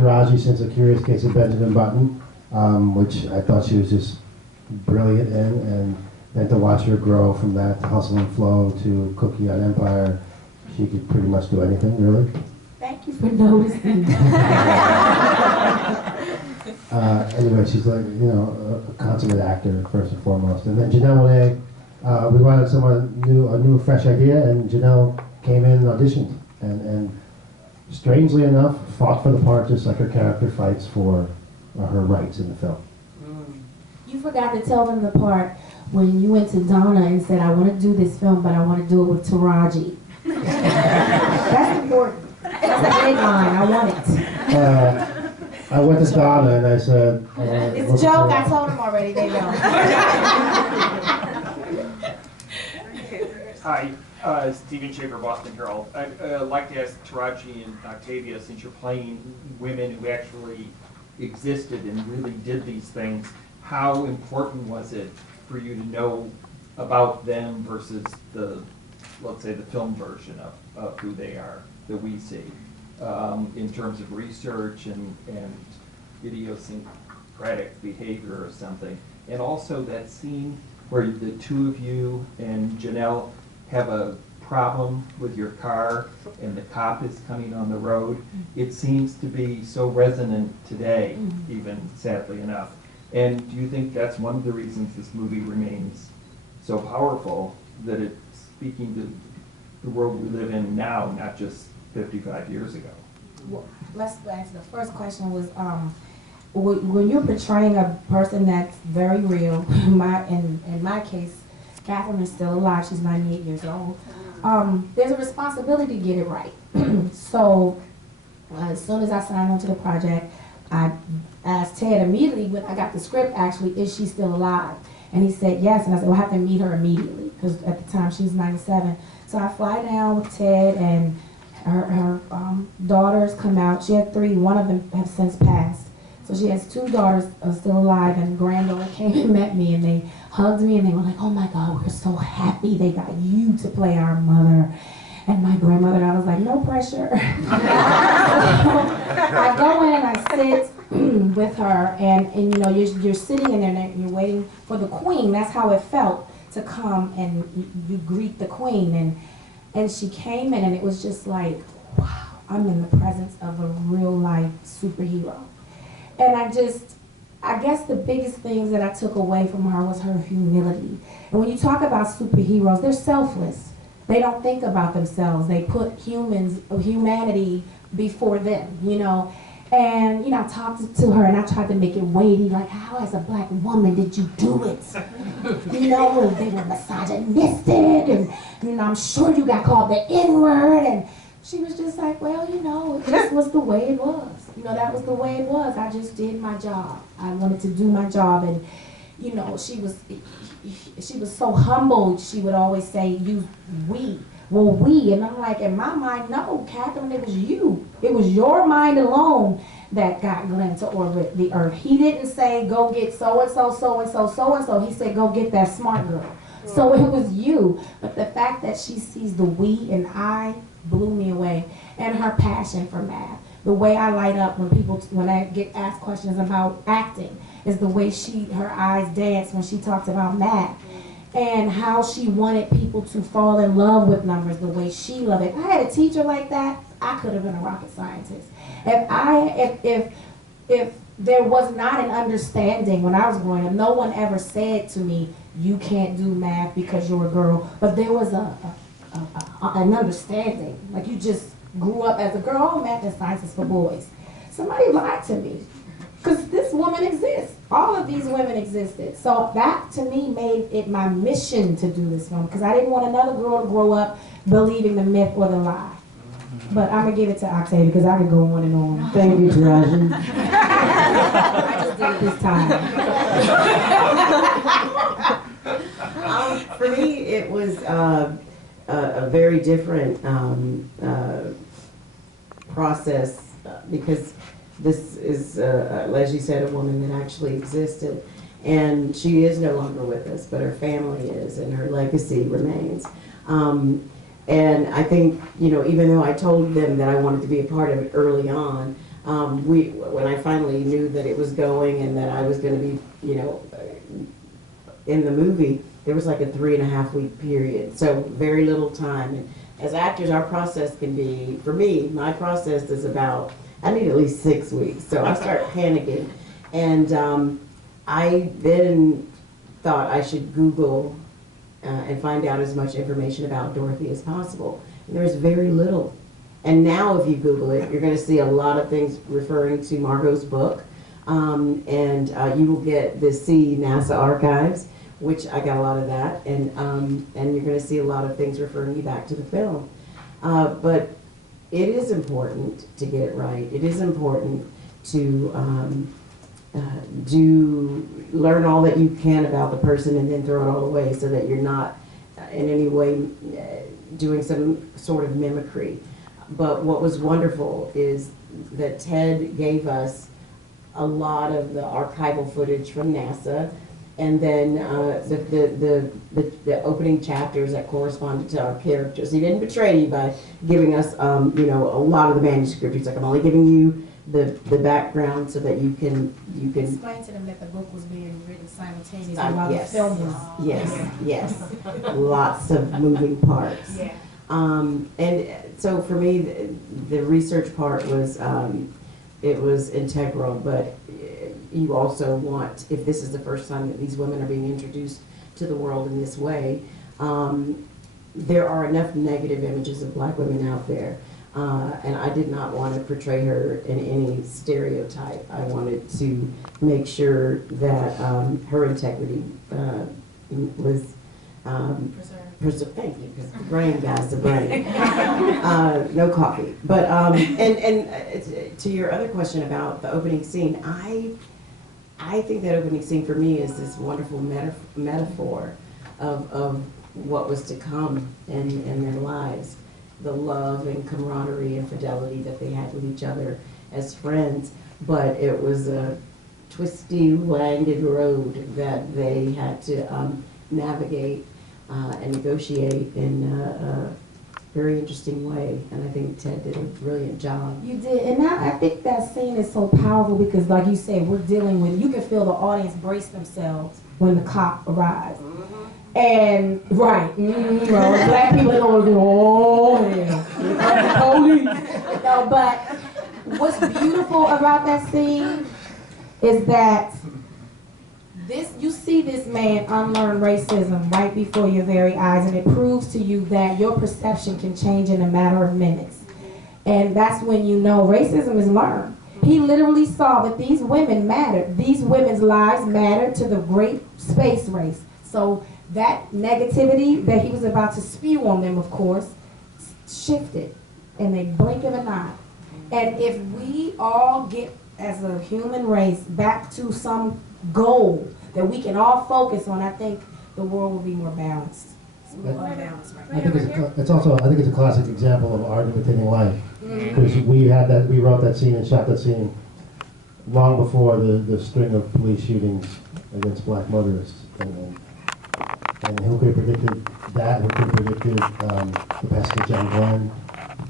Taraji since A Curious Case of Benjamin Button, which I thought she was just brilliant in, and then to watch her grow from that to Hustle and Flow to Cookie on Empire, she could pretty much do anything, really. Thank you for noticing. Anyway, she's like, you know, a consummate actor first and foremost. And then Janelle Monáe, we wanted someone new, a new, fresh idea, and Janelle came in and auditioned, and strangely enough, fought for the part just like her character fights for her rights in the film. You forgot to tell them the part when you went to Donna and said, I want to do this film, but I want to do it with Taraji. That's important. That's a big line. I want it. I went to Donna and I said, it's a joke. I told them already. They know. Hi, Stephen Shaver, Boston Herald. I'd like to ask Taraji and Octavia, since you're playing women who actually existed and really did these things, how important was it for you to know about them versus the, let's say, the film version of who they are that we see, in terms of research and idiosyncratic behavior or something? And also that scene where the two of you and Janelle have a problem with your car and the cop is coming on the road. It seems to be so resonant today, even sadly enough. And do you think that's one of the reasons this movie remains so powerful, that it's speaking to the world we live in now, not just 55 years ago? Well, let's answer the first question was, when you're portraying a person that's very real, in my case, Catherine is still alive, she's 98 years old, there's a responsibility to get it right. So as soon as I signed on to the project, I asked Ted immediately when I got the script, actually, is she still alive? And he said yes, and I said, we'll have to meet her immediately, because at the time she's 97. So I fly down with Ted, and her daughters come out. She had 3, one of them have since passed. So she has 2 daughters still alive, and granddaughter came and met me, and they hugged me, and they were like, oh my God, we're so happy they got you to play our mother. And my grandmother, and I was like, no pressure. So I go in and I sit with her, and you know, you're sitting in there and you're waiting for the queen. That's how it felt to come and you greet the queen. And she came in, and it was just like, wow, I'm in the presence of a real life superhero. And I guess the biggest things that I took away from her was her humility. And when you talk about superheroes, they're selfless. They don't think about themselves. They put humanity before them, you know. And, you know, I talked to her and I tried to make it weighty, like, how as a black woman did you do it? You know, they were misogynistic, and, you know, I'm sure you got called the N-word. And she was just like, well, you know, it just was the way it was. You know, that was the way it was. I just did my job. I wanted to do my job. And, you know, she was so humble. She would always say, we. Well, we. And I'm like, in my mind, no, Catherine, it was you. It was your mind alone that got Glenn to orbit the earth. He didn't say, go get so-and-so, so-and-so, so-and-so. He said, go get that smart girl. So it was you. But the fact that she sees the we and I blew me away. And her passion for math. The way I light up when I get asked questions about acting is the way her eyes dance when she talks about math. And how she wanted people to fall in love with numbers the way she loved it. If I had a teacher like that, I could have been a rocket scientist. If there was not an understanding when I was growing up, no one ever said to me, you can't do math because you're a girl. But there was an understanding. Like, you just grew up as a girl, oh, math and science is for boys. Somebody lied to me. Because this woman exists. All of these women existed. So that, to me, made it my mission to do this film. Because I didn't want another girl to grow up believing the myth or the lie. But I'm going to give it to Octavia because I could go on and on. Thank you, Taraji. I just did it this time. For me, it was a very different process because this is, as you said, a woman that actually existed. And she is no longer with us, but her family is, and her legacy remains. And I think, you know, even though I told them that I wanted to be a part of it early on, When I finally knew that it was going and that I was going to be, in the movie, there was like a 3.5 week period, so very little time. And as actors, our process can be, for me, my process is about, I need at least 6 weeks, so I start panicking. And I then thought I should Google and find out as much information about Dorothy as possible. And there's very little. And now if you Google it, you're going to see a lot of things referring to Margot's book. And you will get the NASA archives, which I got a lot of that. And you're going to see a lot of things referring you back to the film. But it is important to get it right. It is important to learn all that you can about the person and then throw it all away so that you're not in any way doing some sort of mimicry. But what was wonderful is that Ted gave us a lot of the archival footage from NASA, and then the opening chapters that corresponded to our characters. He didn't betray you by giving us, a lot of the manuscript. He's like, I'm only giving you the background so that you can Explain to them that the book was being written simultaneously while the film was. Yes. Lots of moving parts. Yeah. And so for me, the research part was, it was integral, but you also want, if this is the first time that these women are being introduced to the world in this way, there are enough negative images of black women out there. And I did not want to portray her in any stereotype. I wanted to make sure that her integrity was preserved. Thank you, because the brain, guys, the brain. No coffee. But and to your other question about the opening scene, I think that opening scene for me is this wonderful metaphor of what was to come in their lives. The love and camaraderie and fidelity that they had with each other as friends, but it was a twisty, winding road that they had to navigate and negotiate in a very interesting way, and I think Ted did a brilliant job. You did, and now I think that scene is so powerful because, like you said, we're dealing with, you can feel the audience brace themselves when the cop arrives. And right, black people are going to go, oh yeah, police. No, but what's beautiful about that scene is that you see this man unlearn racism right before your very eyes, and it proves to you that your perception can change in a matter of minutes. And that's when you know racism is learned. He literally saw that these women mattered. These women's lives mattered to the great space race. So that negativity that he was about to spew on them, of course, shifted in a blink of an eye. And if we all get, as a human race, back to some goal that we can all focus on, I think the world will be more balanced. It's more balanced right now. I think it's a classic example of art imitating life. Because we wrote that scene and shot that scene long before the string of police shootings against black motorists. And who could have predicted that? Who could have predicted the passage on Glenn?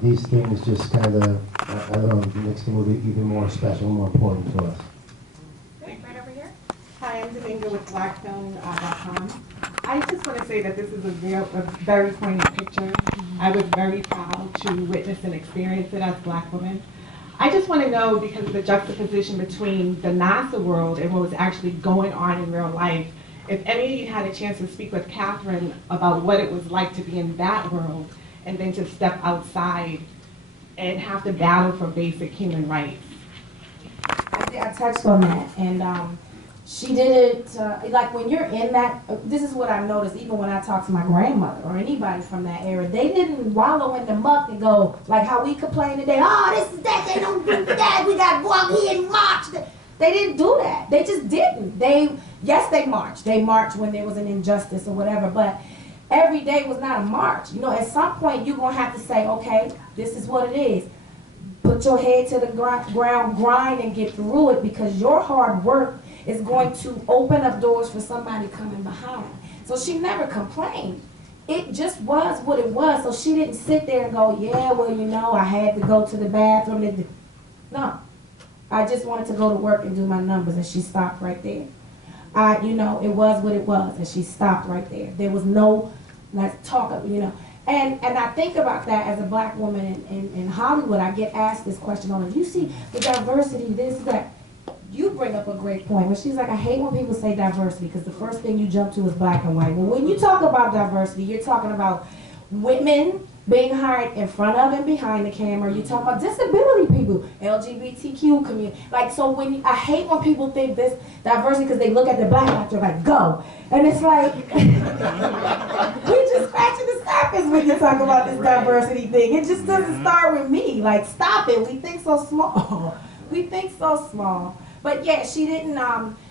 These things just kind of, I don't know, makes the movie even more special, more important to us. Right over here. Hi, I'm Dominga with BlackFilm.com. I just want to say that this is a very poignant picture. I was very proud to witness and experience it as a black woman. I just want to know, because of the juxtaposition between the NASA world and what was actually going on in real life, if any of you had a chance to speak with Catherine about what it was like to be in that world and then to step outside and have to battle for basic human rights. I touched on that, and she did it, like when you're in that, this is what I noticed even when I talk to my grandmother or anybody from that era, they didn't wallow in the muck and go, like how we complain today, oh, this is that, they don't do that, we got to go out here and march. They didn't do that. They just didn't. Yes, they marched. They marched when there was an injustice or whatever, but every day was not a march. You know, at some point you're going to have to say, okay, this is what it is. Put your head to the ground, grind and get through it, because your hard work is going to open up doors for somebody coming behind. So she never complained. It just was what it was. So she didn't sit there and go, yeah, well, you know, I had to go to the bathroom. No. I just wanted to go to work and do my numbers, and she stopped right there. You know, it was what it was, and she stopped right there. There was no, let's talk, you know. And I think about that as a black woman in Hollywood. I get asked this question all the time. You see the diversity, this, that. You bring up a great point. When she's like, I hate when people say diversity because the first thing you jump to is black and white. Well, when you talk about diversity, you're talking about women being hired in front of and behind the camera. You talk about disability people, LGBTQ community. Like, so when I hate when people think this diversity because they look at the black actor like, go. And it's like, we just scratching the surface when you talk about this diversity thing. It just doesn't start with me. Like, stop it. We think so small. We think so small. But yeah, she didn't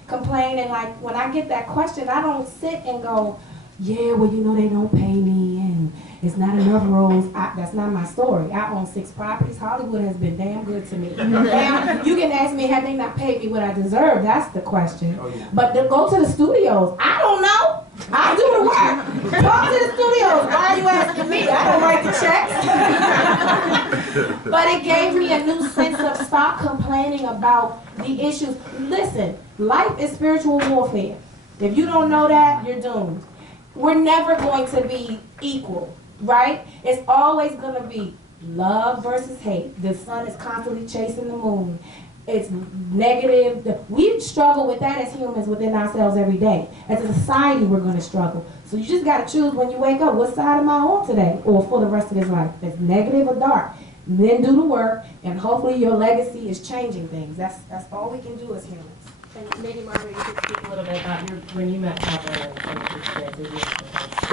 complain, and like when I get that question, I don't sit and go, yeah, well, you know, they don't pay me and it's not enough roles. That's not my story. I own 6 properties. Hollywood has been damn good to me. Now, you can ask me, have they not paid me what I deserve? That's the question. Oh, yeah. But to go to the studios, I don't know. I do the work. Go to the studios. Why are you asking me? I don't write the checks. But it gave me a new sense of stop complaining about the issues. Listen, life is spiritual warfare. If you don't know that, you're doomed. We're never going to be equal, right? It's always going to be love versus hate. The sun is constantly chasing the moon. It's negative. We struggle with that as humans within ourselves every day. As a society, we're going to struggle. So you just got to choose when you wake up, what side am I on today or for the rest of his life? It's negative or dark. Then do the work, and hopefully your legacy is changing things. That's all we can do as humans. And maybe, Margaret, you could speak a little bit about when you met Papa and what you said.